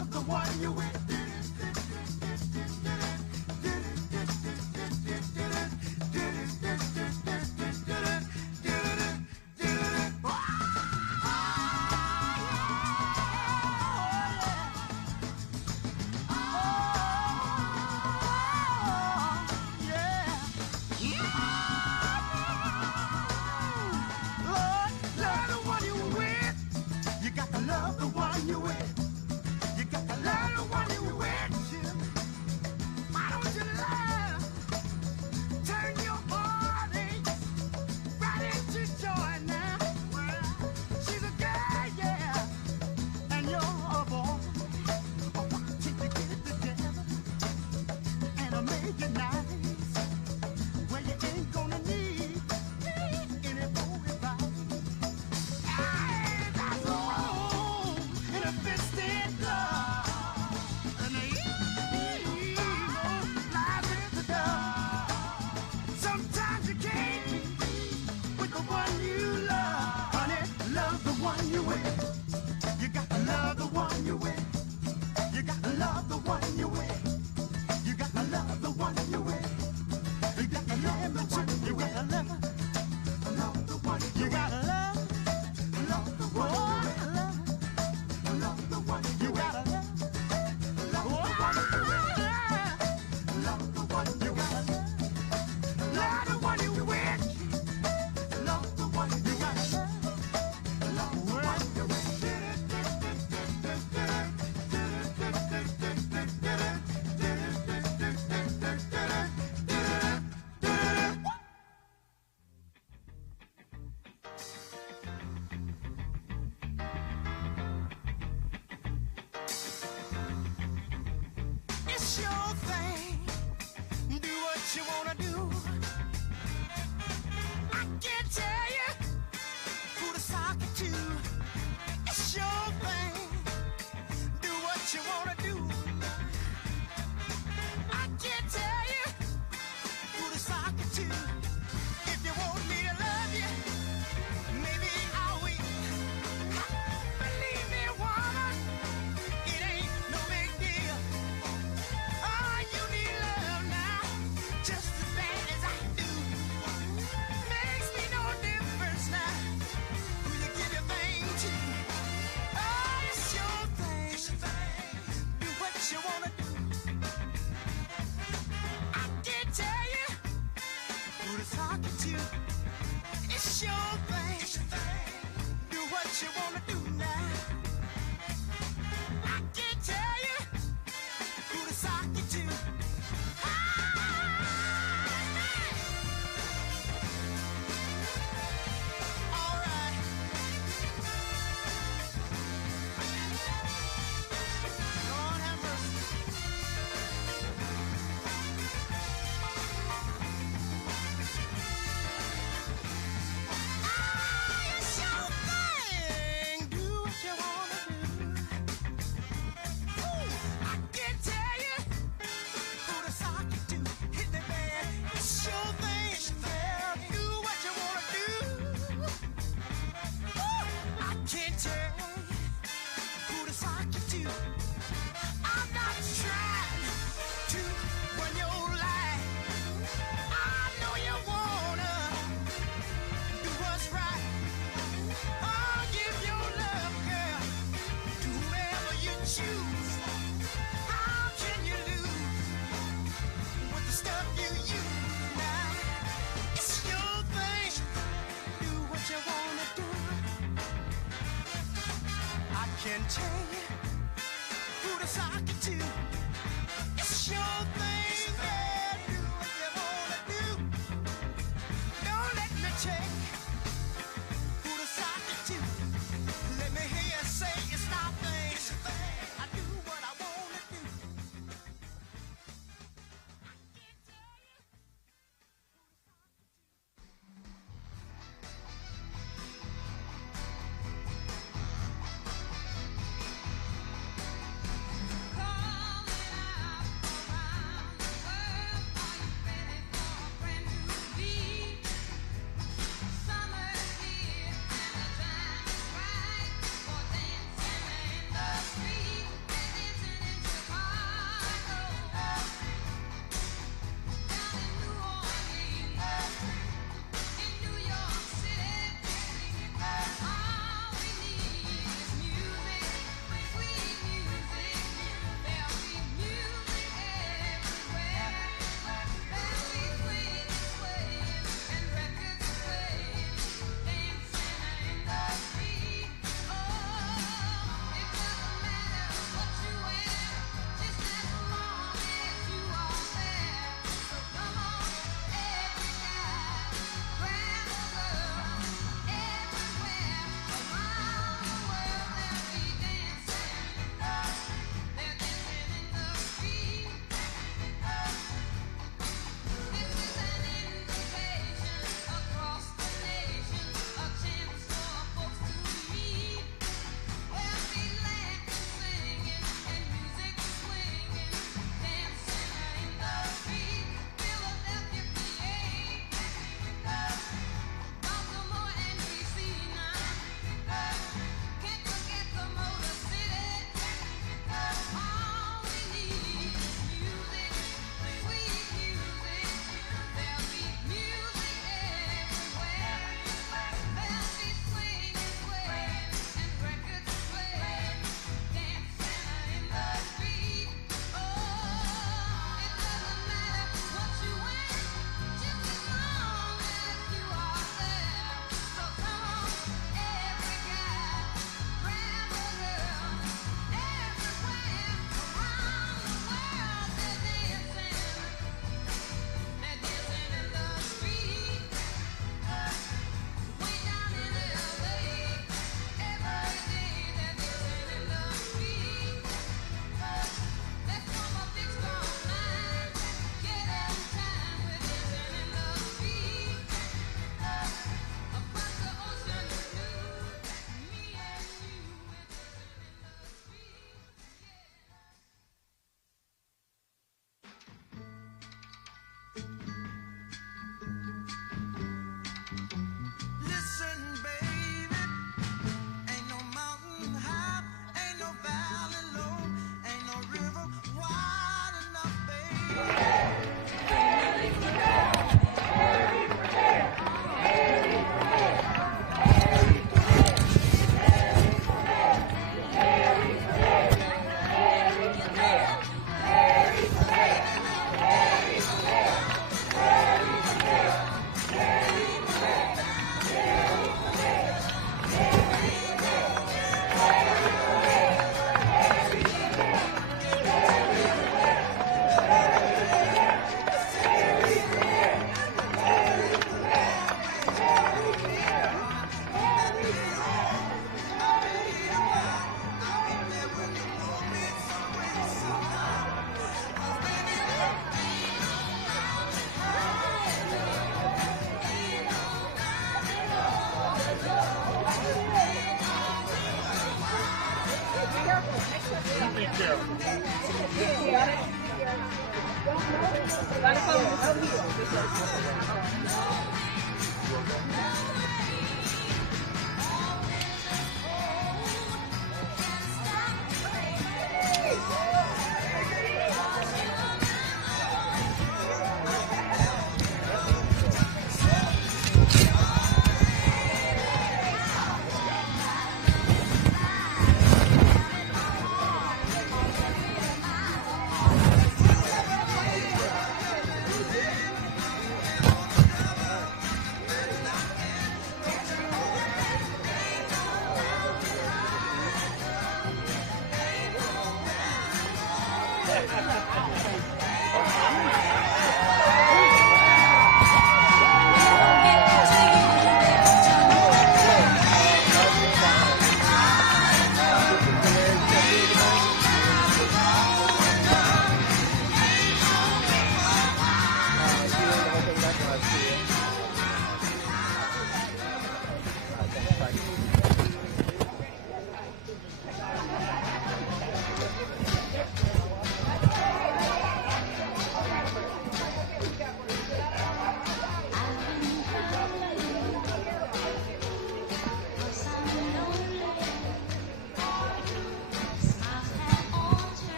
love the one you're with.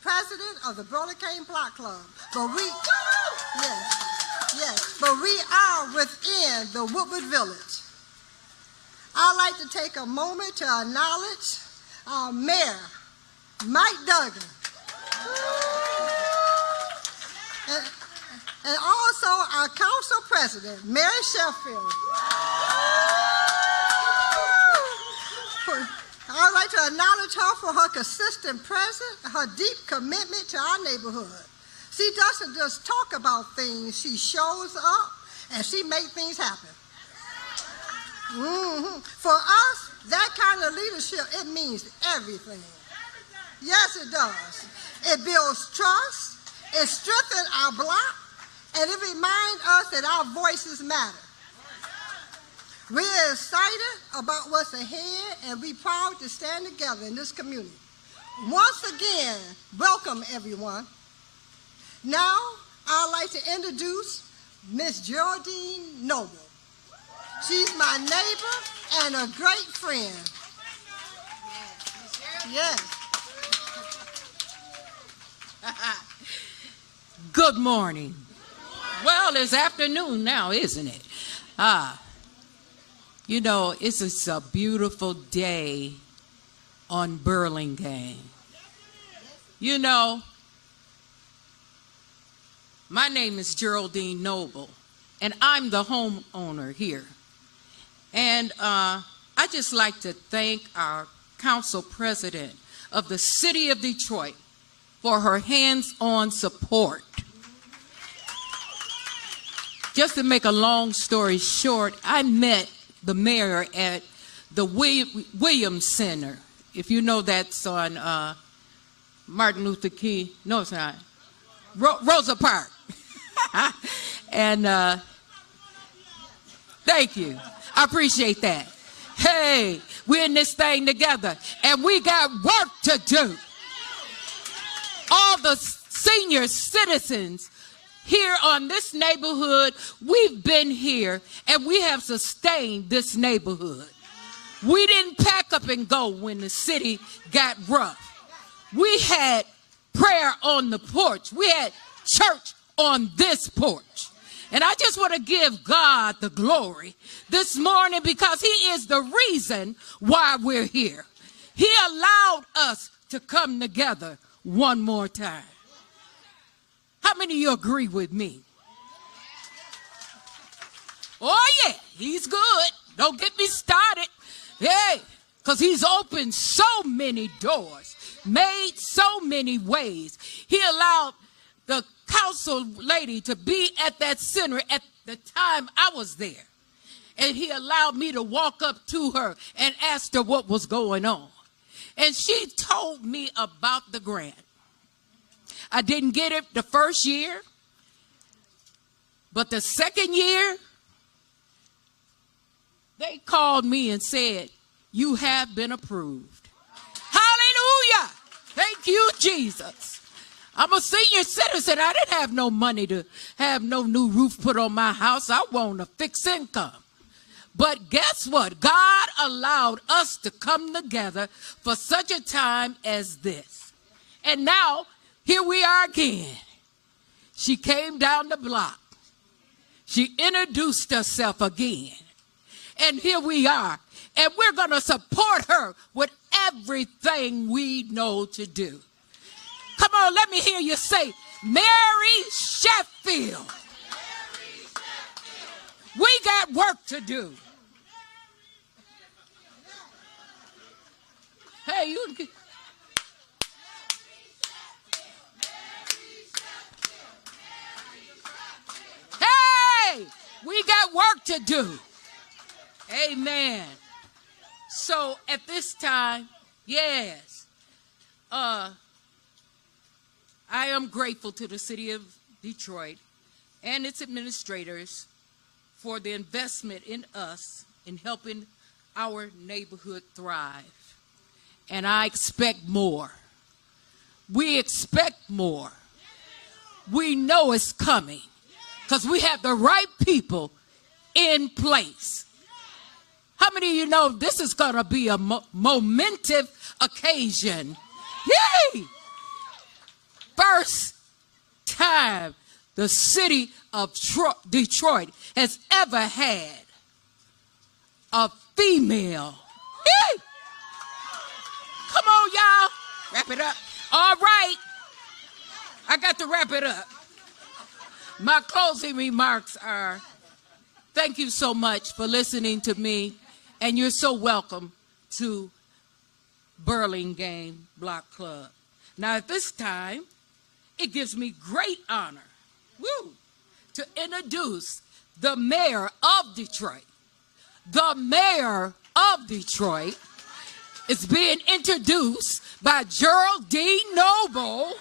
president of the Brolicane Block Club. But we are within the Woodward Village. I'd like to take a moment to acknowledge our Mayor, Mike Duggan, and also our Council President, Mary Sheffield. I'd like to acknowledge her for her consistent presence, her deep commitment to our neighborhood. She doesn't just talk about things, she shows up and she makes things happen. For us, that kind of leadership, it means everything. Yes, it does. It builds trust, it strengthens our block, and it reminds us that our voices matter. We're excited about what's ahead, and we're proud to stand together in this community. Once again, welcome everyone. Now, I'd like to introduce Miss Geraldine Noble. She's my neighbor and a great friend. Yes. Good morning. Well, it's afternoon now, isn't it? You know, it's a beautiful day on Burlingame. You know, my name is Geraldine Noble, and I'm the homeowner here. And I just like to thank our council president of the city of Detroit for her hands-on support. Just to make a long story short, I met the mayor at the Williams Center. If you know, that's on Martin Luther King. No, it's not. Rosa Park. And thank you. I appreciate that. Hey, we're in this thing together, and we got work to do. All the senior citizens here on this neighborhood, we've been here, and we have sustained this neighborhood. We didn't pack up and go when the city got rough. We had prayer on the porch. We had church on this porch. And I just want to give God the glory this morning because he is the reason why we're here. He allowed us to come together one more time. How many of you agree with me? Oh, yeah, he's good. Don't get me started. Hey, because he's opened so many doors, made so many ways. He allowed the council lady to be at that center at the time I was there. And he allowed me to walk up to her and ask her what was going on. And she told me about the grant. I didn't get it the first year, but the second year, they called me and said, you have been approved. Hallelujah. Thank you, Jesus. I'm a senior citizen. I didn't have no money to have no new roof put on my house. I want a fixed income. But guess what? God allowed us to come together for such a time as this. And now, here we are again. She came down the block. She introduced herself again. And here we are. And we're going to support her with everything we know to do. Come on, let me hear you say, Mary Sheffield. Mary Sheffield. We got work to do. Hey, you can... Hey, we got work to do. Amen. So at this time, yes, I am grateful to the city of Detroit and its administrators for the investment in us in helping our neighborhood thrive. And I expect more. We expect more. We know it's coming because we have the right people in place. How many of you know this is going to be a momentous occasion? Yay! First time the city of Detroit has ever had a female. Yay! Come on, y'all. Wrap it up. All right. I got to wrap it up. My closing remarks are, thank you so much for listening to me, and you're so welcome to Burlingame Block Club. Now, at this time, it gives me great honor, to introduce the mayor of Detroit. The mayor of Detroit is being introduced by Geraldine Noble,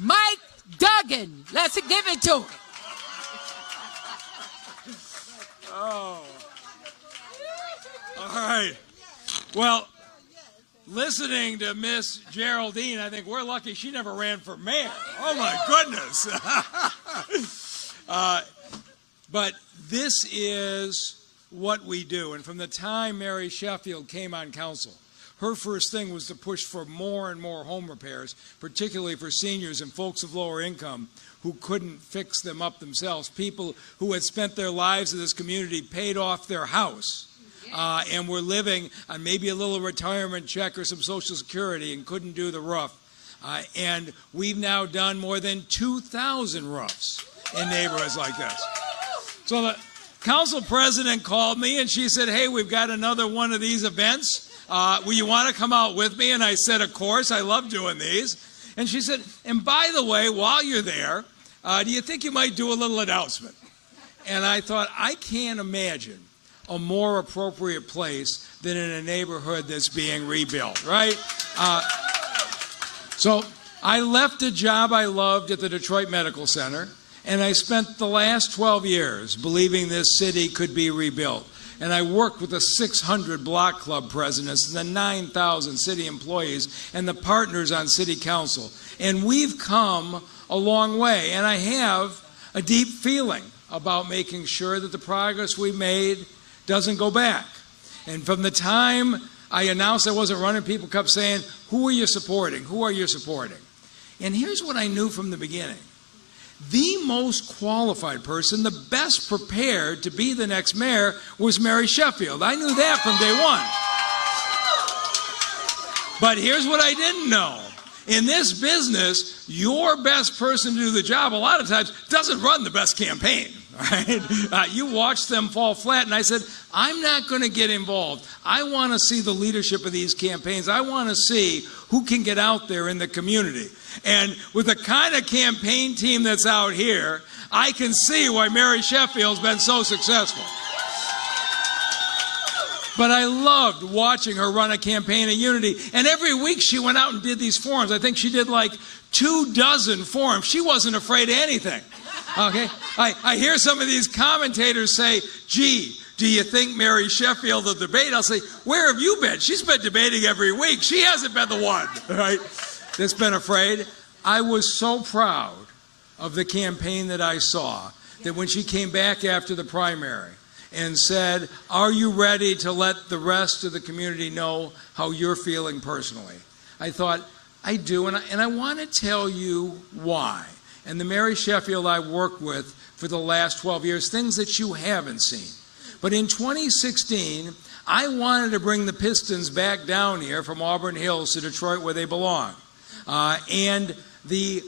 Mike Duggan. Let's give it to him. Oh. All right. Well, listening to Miss Geraldine, I think we're lucky she never ran for mayor. Oh, my goodness. But this is what we do. And from the time Mary Sheffield came on council, her first thing was to push for more and more home repairs, particularly for seniors and folks of lower income who couldn't fix them up themselves, people who had spent their lives in this community, paid off their house, and were living on maybe a little retirement check or some Social Security and couldn't do the roof. And we've now done more than 2,000 roofs in neighborhoods like this. So the council president called me and she said, hey, we've got another one of these events. Will you want to come out with me? And I said, of course, I love doing these. And she said, and by the way, while you're there, do you think you might do a little announcement? And I thought, I can't imagine a more appropriate place than in a neighborhood that's being rebuilt, right? So I left a job I loved at the Detroit Medical Center, and I spent the last 12 years believing this city could be rebuilt. And I worked with the 600 block club presidents and the 9,000 city employees and the partners on city council. And we've come a long way. And I have a deep feeling about making sure that the progress we made doesn't go back. And from the time I announced I wasn't running, people kept saying, who are you supporting? Who are you supporting? And here's what I knew from the beginning. The most qualified person, the best prepared to be the next mayor, was Mary Sheffield. I knew that from day one. But here's what I didn't know. In this business, your best person to do the job a lot of times doesn't run the best campaign. Right? You watch them fall flat, and I said, I'm not going to get involved. I want to see the leadership of these campaigns. I want to see who can get out there in the community. And with the kind of campaign team that's out here, I can see why Mary Sheffield's been so successful. But I loved watching her run a campaign of unity. And every week she went out and did these forums. I think she did like 24 forums. She wasn't afraid of anything. Okay? I hear some of these commentators say, gee, do you think Mary Sheffield will debate? I'll say, where have you been? She's been debating every week. She hasn't been the one, right, that's been afraid. I was so proud of the campaign that I saw that when she came back after the primary and said, are you ready to let the rest of the community know how you're feeling personally? I thought, I do, and I want to tell you why. And the Mary Sheffield I worked with for the last 12 years, things that you haven't seen. But in 2016, I wanted to bring the Pistons back down here from Auburn Hills to Detroit where they belong. And the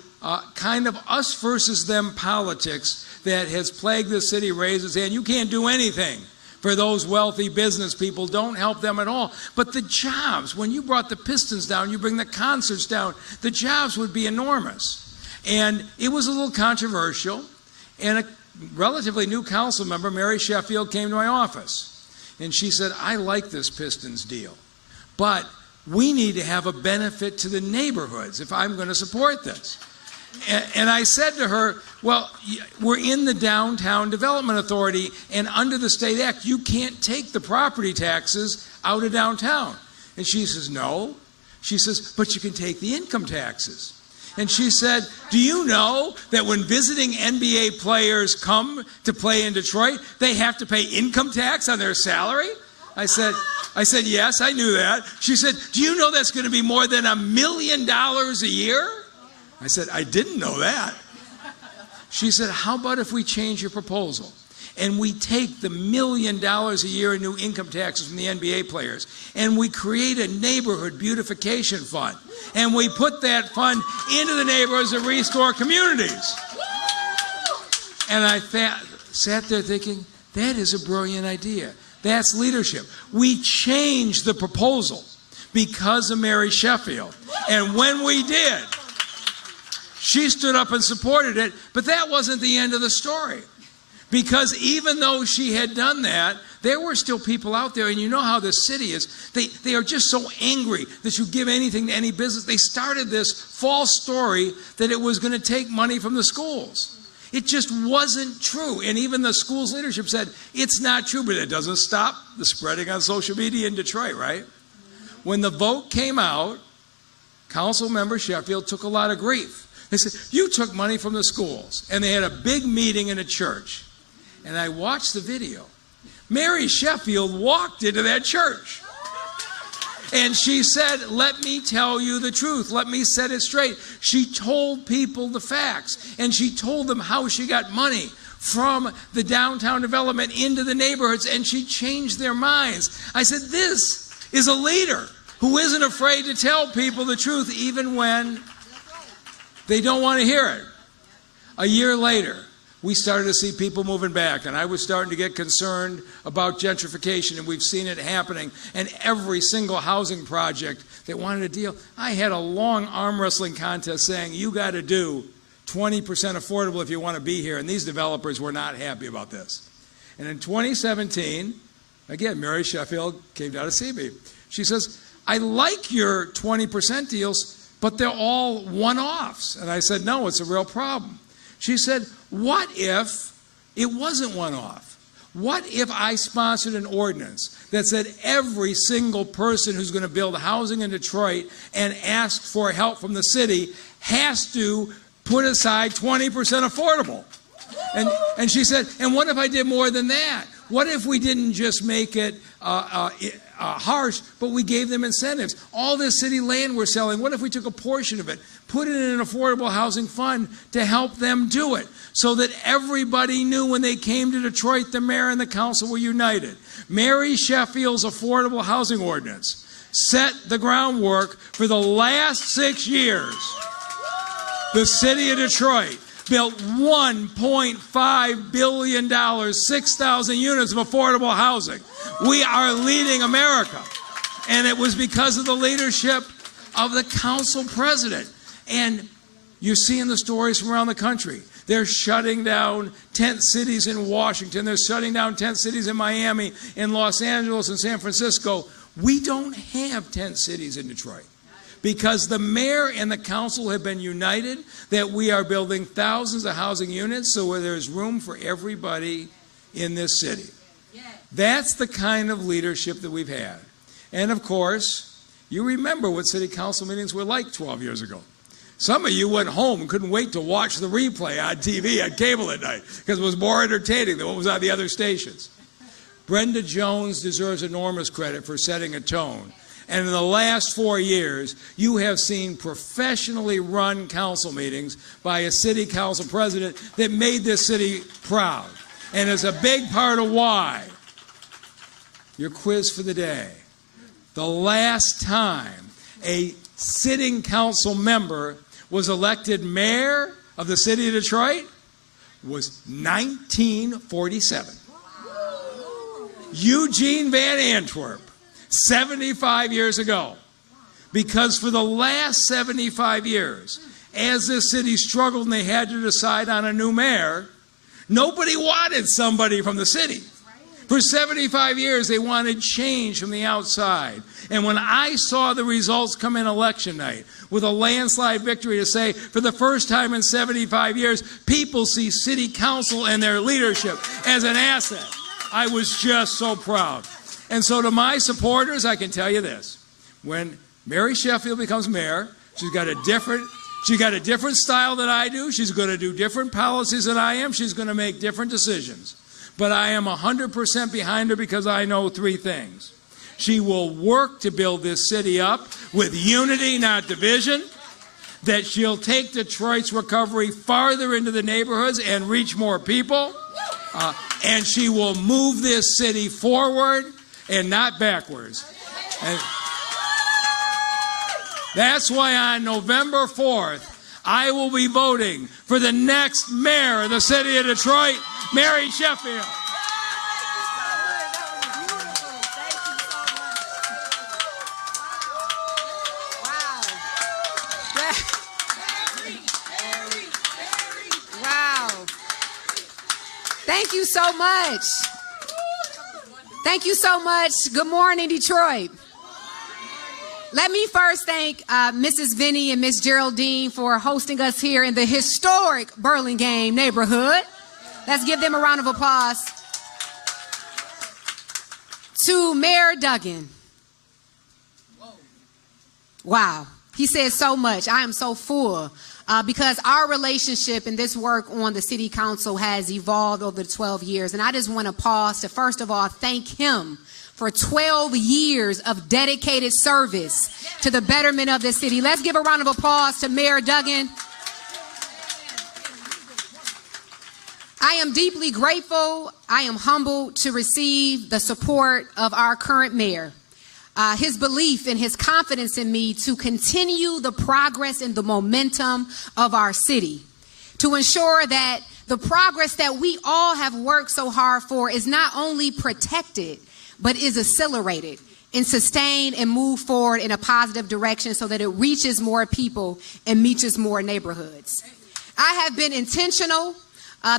kind of us versus them politics that has plagued the city raises hand. You can't do anything for those wealthy business people. Don't help them at all. But the jobs, when you brought the Pistons down, you bring the concerts down, the jobs would be enormous. And it was a little controversial. And a relatively new council member, Mary Sheffield, came to my office. And she said, I like this Pistons deal, but we need to have a benefit to the neighborhoods if I'm going to support this. And I said to her, well, we're in the Downtown Development Authority, and under the state act, you can't take the property taxes out of downtown. And she says, no. She says, but you can take the income taxes. And she said, do you know that when visiting NBA players come to play in Detroit, they have to pay income tax on their salary? I said, yes, I knew that. She said, do you know that's going to be more than $1 million a year? I said, I didn't know that. She said, how about if we change your proposal and we take the $1 million a year in new income taxes from the NBA players and we create a neighborhood beautification fund and we put that fund into the neighborhoods to restore communities? And I sat there thinking, that is a brilliant idea. That's leadership. We changed the proposal because of Mary Sheffield. And when we did, she stood up and supported it, but that wasn't the end of the story. Because even though she had done that, there were still people out there, and you know how this city is. They are just so angry that you give anything to any business. They started this false story that it was going to take money from the schools. It just wasn't true. And even the school's leadership said, it's not true, but it doesn't stop the spreading on social media in Detroit, right? when the vote came out, Council Member Sheffield took a lot of grief. They said, you took money from the schools. And they had a big meeting in a church. And I watched the video. Mary Sheffield walked into that church. And she said, let me tell you the truth. Let me set it straight. She told people the facts. And she told them how she got money from the downtown development into the neighborhoods. And she changed their minds. I said, this is a leader who isn't afraid to tell people the truth even when they don't want to hear it. A year later, we started to see people moving back, and I was starting to get concerned about gentrification, and we've seen it happening. And every single housing project that wanted a deal, I had a long arm wrestling contest saying, you got to do 20% affordable if you want to be here, and these developers were not happy about this. And in 2017, again, Mary Sheffield came down to see me. She says, I like your 20% deals, but they're all one-offs. And I said, no, it's a real problem. She said, what if it wasn't one-off? What if I sponsored an ordinance that said every single person who's going to build housing in Detroit and ask for help from the city has to put aside 20% affordable? And she said, and what if I did more than that? What if we didn't just make it harsh, but we gave them incentives? All this city land we're selling, what if we took a portion of it, put it in an affordable housing fund to help them do it, so that everybody knew when they came to Detroit, the mayor and the council were united? Mary Sheffield's affordable housing ordinance set the groundwork for the last 6 years. The city of Detroit built $1.5 billion, 6,000 units of affordable housing. We are leading America. And it was because of the leadership of the council president. And you're seeing the stories from around the country. They're shutting down tent cities in Washington. They're shutting down tent cities in Miami, in Los Angeles, and San Francisco. We don't have tent cities in Detroit, because the mayor and the council have been united that we are building thousands of housing units so where there's room for everybody in this city. That's the kind of leadership that we've had. And of course, you remember what city council meetings were like 12 years ago. Some of you went home and couldn't wait to watch the replay on TV, on cable at night, because it was more entertaining than what was on the other stations. Brenda Jones deserves enormous credit for setting a tone. And in the last 4 years, you have seen professionally run council meetings by a city council president that made this city proud. And it's a big part of why. Your quiz for the day. The last time a sitting council member was elected mayor of the city of Detroit was 1947. Eugene Van Antwerp. 75 years ago. Because for the last 75 years, as this city struggled and they had to decide on a new mayor, nobody wanted somebody from the city. For 75 years, they wanted change from the outside. And when I saw the results come in election night with a landslide victory to say, for the first time in 75 years, people see city council and their leadership as an asset, I was just so proud. And so to my supporters, I can tell you this. When Mary Sheffield becomes mayor, she's got a different style than I do. She's going to do different policies than I am. She's going to make different decisions. But I am 100% behind her because I know three things. She will work to build this city up with unity, not division. That she'll take Detroit's recovery farther into the neighborhoods and reach more people. And she will move this city forward and not backwards. And that's why on November 4th, I will be voting for the next mayor of the city of Detroit, Mary Sheffield. Wow. Thank you so much. Thank you so much. Good morning, Detroit. Let me first thank Mrs. Vinnie and Miss Geraldine for hosting us here in the historic Burlingame neighborhood. Let's give them a round of applause. To Mayor Duggan. Wow. He says so much. I am so full because our relationship and this work on the city council has evolved over the 12 years. And I just want to pause to, first of all, thank him for 12 years of dedicated service to the betterment of this city. Let's give a round of applause to Mayor Duggan. I am deeply grateful. I am humbled to receive the support of our current mayor. His belief and his confidence in me to continue the progress and the momentum of our city, to ensure that the progress that we all have worked so hard for is not only protected, but is accelerated and sustained and move forward in a positive direction so that it reaches more people and reaches more neighborhoods. I have been intentional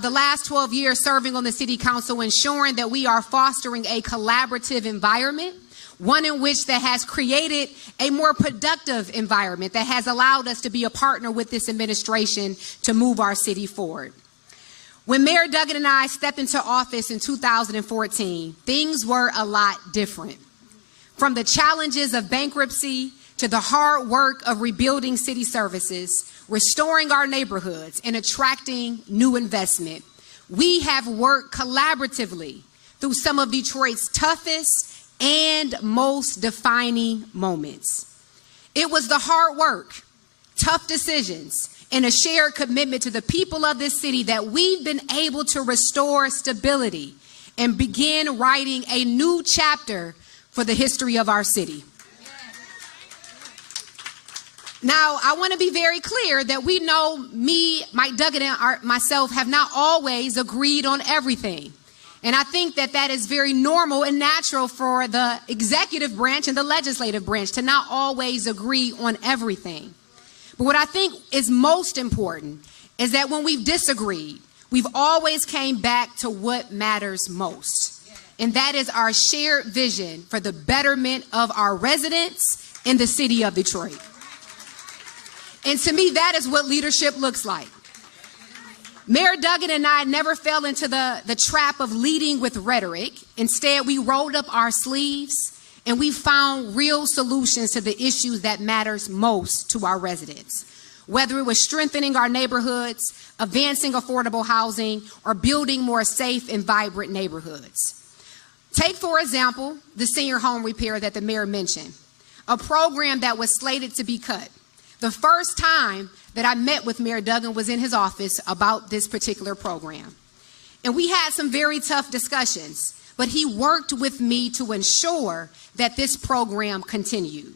the last 12 years serving on the city council, ensuring that we are fostering a collaborative environment, one in which that has created a more productive environment that has allowed us to be a partner with this administration to move our city forward. When Mayor Duggan and I stepped into office in 2014, things were a lot different. From the challenges of bankruptcy to the hard work of rebuilding city services, restoring our neighborhoods, and attracting new investment, we have worked collaboratively through some of Detroit's toughest and most defining moments. It was the hard work, tough decisions, and a shared commitment to the people of this city that we've been able to restore stability and begin writing a new chapter for the history of our city. Now, I want to be very clear that we know me, Mike Duggan, and myself have not always agreed on everything. And I think that that is very normal and natural for the executive branch and the legislative branch to not always agree on everything. But what I think is most important is that when we've disagreed, we've always came back to what matters most. And that is our shared vision for the betterment of our residents in the city of Detroit. And to me, that is what leadership looks like. Mayor Duggan and I never fell into the trap of leading with rhetoric. Instead, we rolled up our sleeves and we found real solutions to the issues that matters most to our residents. Whether it was strengthening our neighborhoods, advancing affordable housing, or building more safe and vibrant neighborhoods. Take, for example, the senior home repair that the mayor mentioned, a program that was slated to be cut. The first time that I met with Mayor Duggan was in his office about this particular program. And we had some very tough discussions, but he worked with me to ensure that this program continued.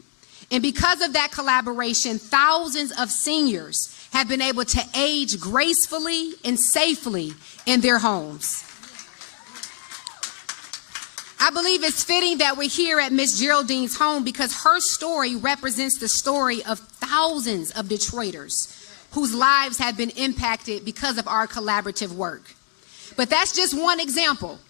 And because of that collaboration, thousands of seniors have been able to age gracefully and safely in their homes. I believe it's fitting that we're here at Miss Geraldine's home because her story represents the story of thousands of Detroiters whose lives have been impacted because of our collaborative work. But that's just one example.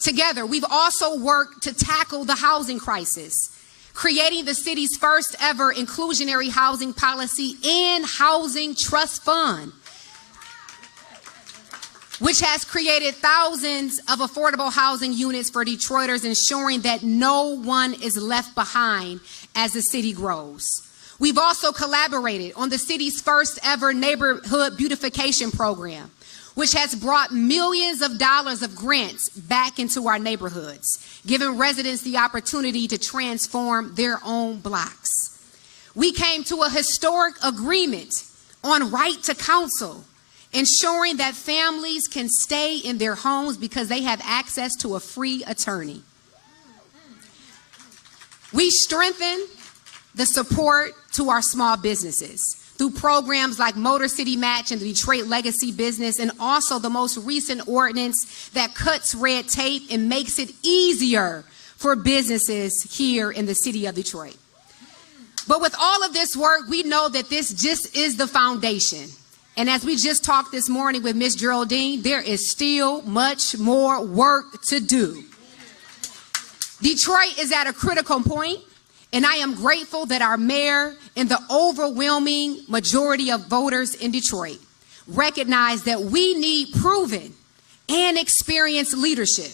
Together, we've also worked to tackle the housing crisis, creating the city's first ever inclusionary housing policy and housing trust fund, which has created thousands of affordable housing units for Detroiters, ensuring that no one is left behind as the city grows. We've also collaborated on the city's first ever neighborhood beautification program, which has brought millions of dollars of grants back into our neighborhoods, giving residents the opportunity to transform their own blocks. We came to a historic agreement on right to counsel, ensuring that families can stay in their homes because they have access to a free attorney. We strengthen the support to our small businesses through programs like Motor City Match and the Detroit Legacy Business, and also the most recent ordinance that cuts red tape and makes it easier for businesses here in the city of Detroit. But with all of this work, we know that this just is the foundation. And as we just talked this morning with Ms. Geraldine, there is still much more work to do. Detroit is at a critical point, and I am grateful that our mayor and the overwhelming majority of voters in Detroit recognize that we need proven and experienced leadership.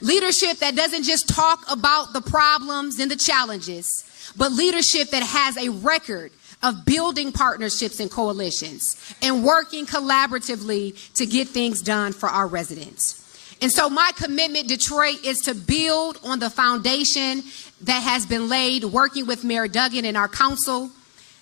Leadership that doesn't just talk about the problems and the challenges, but leadership that has a record of building partnerships and coalitions and working collaboratively to get things done for our residents. And so my commitment, Detroit, is to build on the foundation that has been laid working with Mayor Duggan and our council,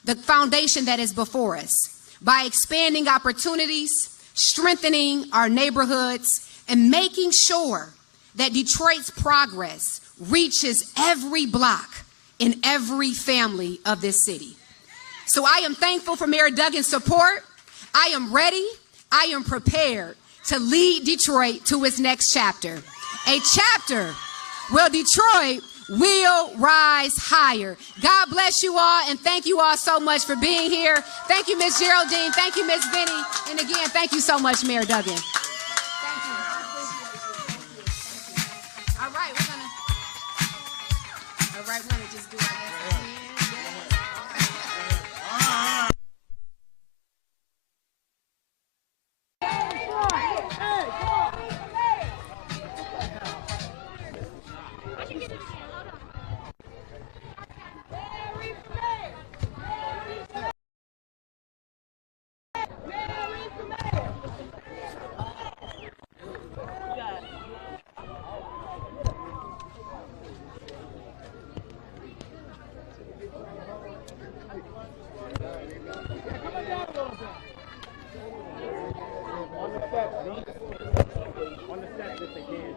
the foundation that is before us, by expanding opportunities, strengthening our neighborhoods, and making sure that Detroit's progress reaches every block in every family of this city. So I am thankful for Mayor Duggan's support. I am ready, I am prepared to lead Detroit to its next chapter. A chapter where Detroit will rise higher. God bless you all, and thank you all so much for being here. Thank you, Miss Geraldine. Thank you, Miss Vinnie. And again, thank you so much, Mayor Duggan. Thank you. All right, we're gonna just do our best. On the set, this again.